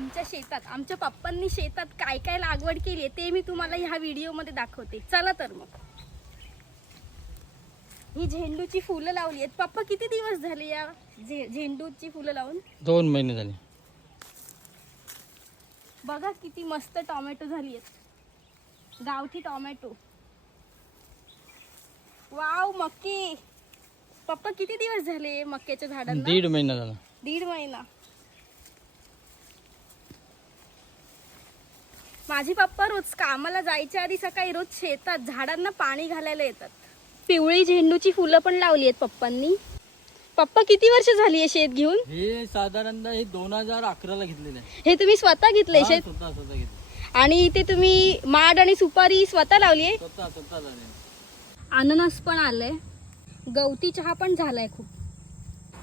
आमच्या शेतात आमच्या पप्पांनी शेतात काय काय लागवड केली आहे ते मी तुम्हाला ह्या व्हिडिओमध्ये दाखवते. चला तर मग. ही झेंडूची फुलं लावली आहेत. पप्पा किती दिवस झाले या झेंडूची फुलं लावून? 2 महिने झाले. बघा किती मस्त टोमॅटो झाली आहेत. गावठी टोमॅटो. वाव, मक्के. पप्पा किती दिवस झाले मक्याच्या झाडांना? 1.5 महिना झाला. 1.5 महिना. माझे पप्पा रोज कामाला जायच्या आधी सकाळी रोज शेतात झाडांना पाणी घालायला येतात. पिवळी झेंडूची फुलं पण लावली आहेत पप्पांनी. पप्पा किती वर्ष झाली आहे शेत घेऊन? हे साधारणतः हे 2011 ला घेतलेलं आहे. हे तुम्ही स्वतः घेतलंय शेत? स्वतः घेतलं. आणि इथे तुम्ही माड आणि सुपारी स्वतः लावली आहे? स्वतः झाले. अननस पण आलंय. गवती चहा पण झालाय खूप.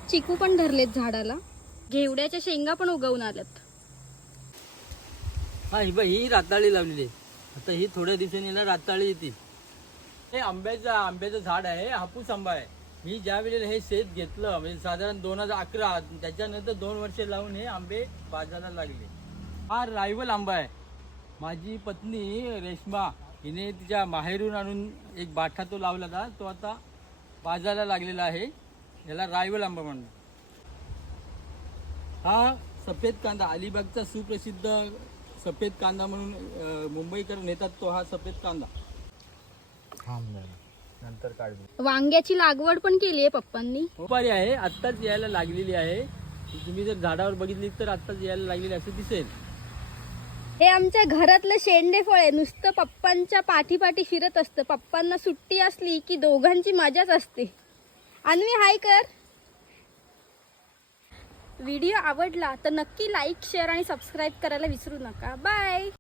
चिकू पण धरलेत झाडाला. घेवड्याच्या शेंगा पण उगवून आल्यात. हा ही राताळी लावलेली आहे. आता ही थोड्या दिवसांनी ना राताळी येते. हे आंब्याचं झाड आहे. हापूस आंबा आहे. मी ज्या वेळेला हे शेत घेतलं म्हणजे साधारण 2011, त्याच्यानंतर 2 वर्ष लावून हे आंबे बाजाराला लागले. हा रायवल आंबा आहे. माझी पत्नी रेश्मा हिने तिच्या माहेरून आणून एक बाठा तो लावला होता. तो आता बाजाराला लागलेला आहे. याला रायवल आंबा म्हणतात. हा सफेद कांदा, अलिबागचा सुप्रसिद्ध सफेद कांदा म्हणून मुंबईकर नेतात तो हा सफेद कांदा. नंतर काढली. वांग्याची लागवड पण केली आहे पप्पांनी. सुपारी आहे, आत्ताच यायला लागलेली आहे. तुम्ही जर झाडावर बघितली तर आत्ताच यायला लागलेली असं दिसेल. हे आमच्या घरातलं शेंडे फळ आहे. नुसतं पप्पांच्या पाठीपाठी फिरत असतं. पप्पांना सुट्टी असली की दोघांची मजाच असते. अन्वी, हाय कर. व्हिडिओ आवडला तर नक्की लाईक, शेअर आणि सबस्क्राईब करायला विसरू नका. बाय.